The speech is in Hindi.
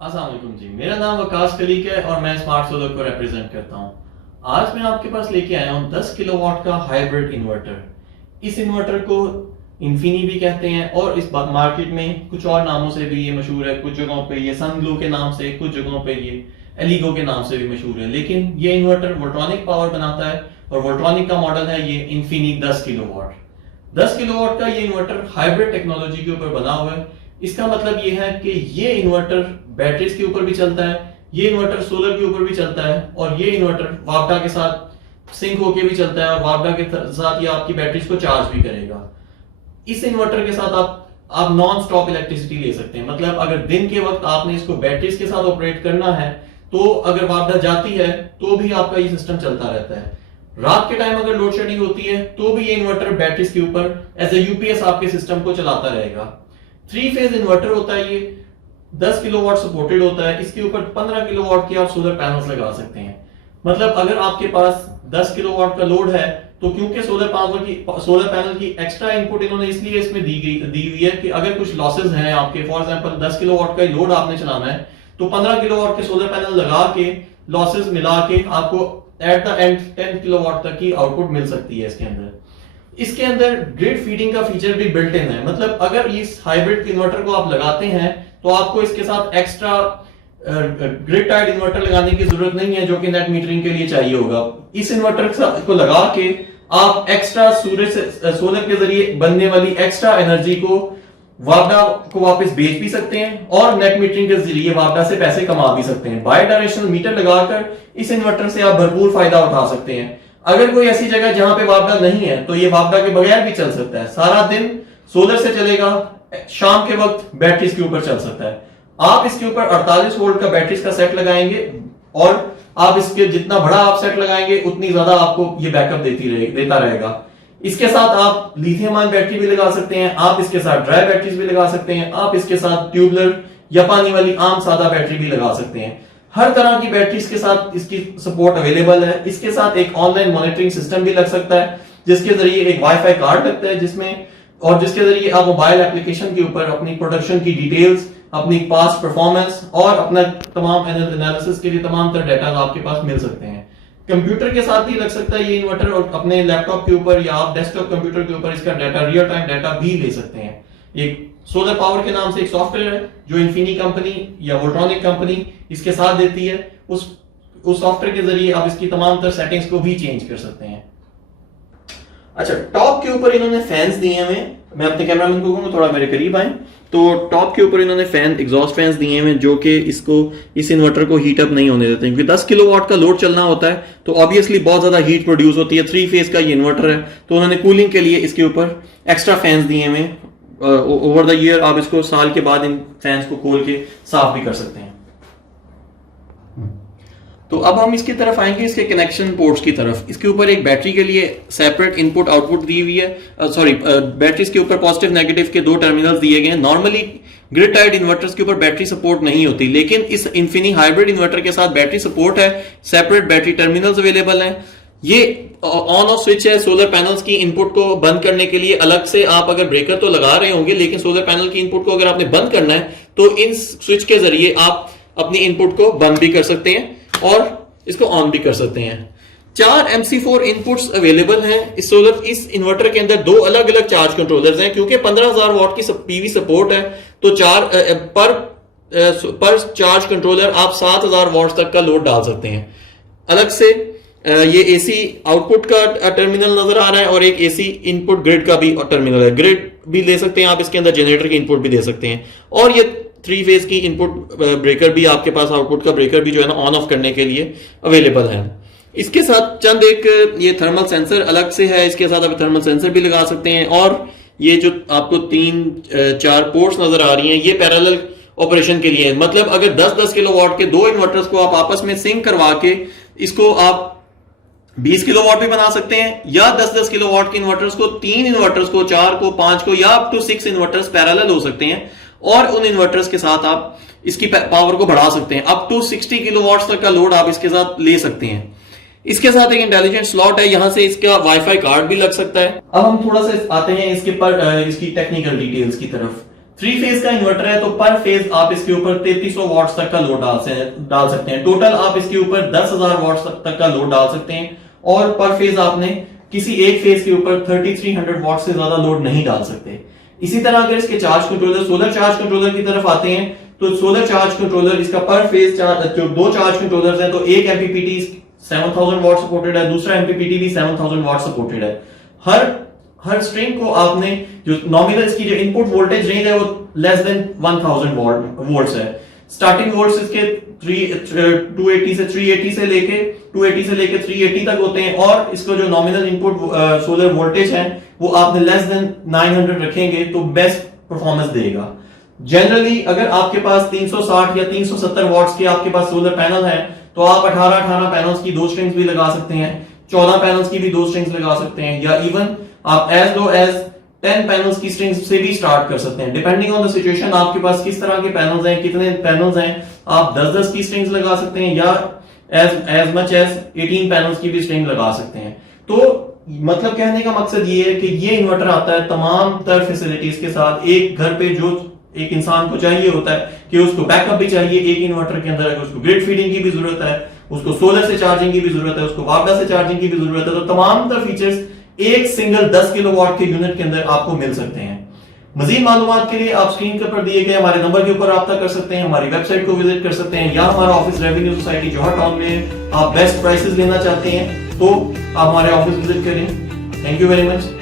अस्सलाम वालेकुम जी। मेरा नाम वकास खलीक है और मैं स्मार्ट सोलर को रिप्रेजेंट करता हूँ। आज मैं आपके पास लेके आया हूँ 10 किलोवाट का हाइब्रिड इन्वर्टर। इस इन्वर्टर को इन्फिनी भी कहते हैं और इस मार्केट में कुछ और नामों से भी ये मशहूर है। कुछ जगहों पे ये सनग्लो के नाम से, कुछ जगहों पे ये एलिगो के नाम से भी मशहूर है। लेकिन ये इन्वर्टर वोल्ट्रॉनिक पावर बनाता है और वोल्ट्रॉनिक का मॉडल है ये इन्फिनी 10 किलोवाट। 10 किलोवाट का ये इन्वर्टर हाइब्रिड टेक्नोलॉजी के ऊपर बना हुआ है। इसका मतलब ये है कि ये इन्वर्टर बैटरीज के ऊपर भी चलता है, ये इन्वर्टर सोलर के ऊपर भी चलता है और ये इन्वर्टर वापडा के साथ सिंक होके भी चलता है और वापडा के साथ ये आपकी बैटरीज को चार्ज भी करेगा। इस इन्वर्टर के साथ आप नॉन स्टॉप इलेक्ट्रिसिटी ले सकते हैं। मतलब अगर दिन के वक्त आपने इसको बैटरीज के साथ ऑपरेट करना है तो अगर वापडा जाती है तो भी आपका ये सिस्टम चलता रहता है। रात के टाइम अगर लोड शेडिंग होती है तो भी ये इन्वर्टर बैटरीज के ऊपर एज ए यूपीएस आपके सिस्टम को चलाता रहेगा। 3 फेज इन्वर्टर होता है ये, 10 किलोवाट सपोर्टेड होता है। इसके ऊपर 15 किलोवाट की आप सोलर पैनल्स लगा सकते हैं। मतलब अगर आपके पास 10 किलोवाट का लोड है तो क्योंकि सोलर पैनल की एक्स्ट्रा इनपुट इन्होंने इसलिए इसमें दी हुई है कि अगर कुछ लॉसेस हैं आपके, फॉर एग्जांपल 10 किलोवाट का लोड आपने चलाना है तो 15 किलोवाट के सोलर पैनल लगा के लॉसेस मिला के आपको एट द एंड 10 किलोवाट तक की आउटपुट मिल सकती है। इसके अंदर ग्रिड फीडिंग का फीचर भी बिल्ट इन है। मतलब अगर इस हाइब्रिड इन्वर्टर को आप लगाते हैं तो आपको इसके साथ एक्स्ट्रा ग्रिड टाइड इन्वर्टर लगाने की जरूरत नहीं है जो कि नेट मीटरिंग के लिए चाहिए होगा। इस इन्वर्टर को लगा के आप एक्स्ट्रा सूरज से सोलर के जरिए बनने वाली एक्स्ट्रा एनर्जी को वापडा को वापस बेच भी सकते हैं और नेट मीटरिंग के जरिए वापडा से पैसे कमा भी सकते हैं। बाय डायरेक्शनल मीटर लगाकर इस इन्वर्टर से आप भरपूर फायदा उठा सकते हैं। अगर कोई ऐसी जगह जहां पे वापडा नहीं है तो ये वापडा के बगैर भी चल सकता है। सारा दिन सोलर से चलेगा, शाम के वक्त बैटरीज के ऊपर चल सकता है। आप इसके ऊपर 48 वोल्ट का बैटरीज का सेट लगाएंगे और आप इसके जितना बड़ा आप सेट लगाएंगे उतनी ज्यादा आपको ये बैकअप देता रहेगा। इसके साथ आप लिथियम आयन बैटरी भी लगा सकते हैं, आप इसके साथ ड्राई बैटरीज भी लगा सकते हैं, आप इसके साथ ट्यूबलर या पानी वाली आम सादा बैटरी भी लगा सकते हैं। हर तरह की बैटरीज के साथ इसकी सपोर्ट अवेलेबल है। इसके साथ एक ऑनलाइन मॉनिटरिंग सिस्टम भी लग सकता है जिसके जरिए एक वाईफाई कार्ड लगता है जिसके जरिए आप मोबाइल एप्लीकेशन के ऊपर अपनी प्रोडक्शन की डिटेल्स, अपनी पास्ट परफॉर्मेंस और अपना तमाम एनालिसिस के लिए तमाम तरह डाटा आपके पास मिल सकते हैं। कंप्यूटर के साथ भी लग सकता है ये इन्वर्टर और अपने लैपटॉप के ऊपर या आप डेस्कटॉप कंप्यूटर के ऊपर इसका डाटा, रियल टाइम डाटा भी ले सकते हैं। एक सोलर पावर के नाम से एक सॉफ्टवेयर है जो इन्फिनी कंपनी या वोल्ट्रॉनिक कंपनी इसके साथ देती है। उस सॉफ्टवेयर के जरिए आप इसकी तमाम तरह सेटिंग्स को भी चेंज कर सकते हैं। अच्छा, टॉप के ऊपर इन्होंने फैंस दिए हैं। मैं अपने कैमरामैन को कहूंगा थोड़ा मेरे करीब आए। तो टॉप के ऊपर इन्होंने एग्जॉस्ट फैंस दिए हैं जो कि इस इन्वर्टर को हीट अप नहीं होने देते हैं, क्योंकि 10 किलोवाट का लोड चलना होता है तो ऑब्वियसली बहुत ज्यादा हीट प्रोड्यूस होती है। 3 फेज का ये इन्वर्टर है तो उन्होंने कूलिंग के लिए इसके ऊपर एक्स्ट्रा फैंस दिए हैं। ओवर द ईयर आप इसको साल के बाद इन फैंस को खोल के साफ भी कर सकते हैं। तो अब हम इसकी तरफ आएंगे, इसके कनेक्शन पोर्ट्स की तरफ। इसके ऊपर एक बैटरी के लिए सेपरेट इनपुट आउटपुट दी हुई है। बैटरीज के ऊपर पॉजिटिव नेगेटिव के 2 टर्मिनल्स दिए गए हैं। नॉर्मली ग्रिड टाइड इन्वर्टर्स के ऊपर बैटरी सपोर्ट नहीं होती, लेकिन इस इन्फिनी हाइब्रिड इन्वर्टर के साथ बैटरी सपोर्ट है। सेपरेट बैटरी टर्मिनल्स अवेलेबल हैं। ये ऑन ऑफ स्विच है। सोलर पैनल्स की इनपुट को बंद करने के लिए अलग से आप अगर ब्रेकर तो लगा रहे होंगे, लेकिन सोलर पैनल की इनपुट को अगर आपने बंद करना है तो इन स्विच के जरिए आप अपनी इनपुट को बंद भी कर सकते हैं और इसको ऑन भी कर सकते हैं। 4 MC4 इनपुट्स अवेलेबल हैं। इस इन्वर्टर के अंदर 2 अलग अलग चार्ज कंट्रोलर्स हैं। क्योंकि 15,000 वॉट की पीवी सपोर्ट है तो पर चार्ज कंट्रोलर आप 7,000 वॉट तक का लोड डाल सकते हैं। अलग से ये एसी आउटपुट का टर्मिनल नजर आ रहा है और एक एसी इनपुट ग्रिड का भी टर्मिनल है। ग्रिड भी ले सकते हैं आप, इसके अंदर जनरेटर की इनपुट भी दे सकते हैं। और ये 3 फेज की इनपुट ब्रेकर भी आपके पास, आउटपुट का ब्रेकर भी जो है ना ऑन ऑफ करने के लिए अवेलेबल है। इसके साथ चंद एक ये थर्मल सेंसर अलग से है, इसके साथ आप थर्मल सेंसर भी लगा सकते हैं। और ये जो आपको 3-4 पोर्ट्स नजर आ रही हैं ये पैरेलल ऑपरेशन के लिए है। मतलब अगर 10-10 किलोवाट के 2 इन्वर्टर्स को आप आपस में सिंक करवा के इसको आप 20 किलोवाट भी बना सकते हैं, या 10-10 किलोवाट के इन्वर्टर्स को 3 इन्वर्टर्स को, 4 को, 5 को या अप टू 6 इन्वर्टर्स पैरेलल हो सकते हैं और उन इन्वर्टर्स के साथ आप इसकी पावर को बढ़ा सकते हैं। अप टू 60 किलोवाट तक का लोड आप इसके साथ ले सकते हैं। इसके साथ एक इंटेलिजेंट स्लॉट है, यहां से इसका वाईफाई कार्ड भी लग सकता है। अब हम थोड़ा सा आते हैं इसकी टेक्निकल डिटेल्स की तरफ। 3 फेज का इन्वर्टर है तो पर फेज आप इसके ऊपर 3300 वॉट्स तक का लोड डाल सकते हैं। टोटल आप इसके ऊपर 10,000 वॉट्स तक का लोड डाल सकते हैं और पर फेज आपने किसी एक फेज के ऊपर 3300 वॉट से ज्यादा लोड नहीं डाल सकते। इसी तरह अगर इसके charge controller, solar charge controller की तरफ आते हैं तो सोलर चार्ज कंट्रोलर इसका पर फेज जो दो चार्ज कंट्रोलर्स हैं तो एक एमपीपीटी 7000 वॉट सपोर्टेड है, दूसरा एमपीपीटी भी 7000 वॉट सपोर्टेड है। हर स्ट्रिंग को आपने जो नॉमिनल इसकी जो इनपुट वोल्टेज रेंज है वो लेस देन 1000 वोल्ट्स है। स्टार्टिंग वोल्ट्स इसके 280 से 380 से लेके 280 से लेके 380 तक होते हैं और इसको जो नॉमिनल इनपुट सोलर वोल्टेज है वो आपने लेस देन 900 रखेंगे तो बेस्ट परफॉर्मेंस देगा। जनरली अगर आपके पास 360 या 370 वॉट्स के आपके पास सोलर पैनल है तो आप 18 पैनल्स की 2 स्ट्रिंग्स भी लगा सकते हैं, 14 पैनल्स की भी 2 स्ट्रिंग्स लगा सकते हैं, या इवन आप एज लो एज 10 पैनल्स की स्ट्रिंग्स से भी स्टार्ट कर सकते हैं। डिपेंडिंग ऑन द सिचुएशन आपके पास किस तरह के पैनल्स हैं, कितने पैनल्स हैं, आप 10-10 की स्ट्रिंग्स लगा सकते हैं या एज मच एज 18 पैनल्स की भी स्ट्रिंग लगा सकते हैं। तो मतलब कहने का मकसद ये है कि ये इन्वर्टर आता है तमाम तर फैसिलिटीज के साथ। एक घर पे जो एक इंसान को चाहिए होता है कि उसको बैकअप भी चाहिए एक इन्वर्टर के अंदर, उसको ग्रिड फीडिंग की भी जरूरत है, उसको सोलर से चार्जिंग की भी जरूरत है, उसको वापडा से चार्जिंग की भी जरूरत है, तो तमाम तर फीचर्स एक सिंगल 10 किलोवाट के यूनिट के अंदर आपको मिल सकते हैं। मजीद मालूमात के लिए आप स्क्रीन पर दिए गए हमारे नंबर के ऊपर राब्ता कर सकते हैं, हमारी वेबसाइट को विजिट कर सकते हैं, या हमारा ऑफिस रेवेन्यू सोसाइटी जौहर टाउन में आप बेस्ट प्राइसेस लेना चाहते हैं तो आप हमारे ऑफिस विजिट करें। Thank you very much.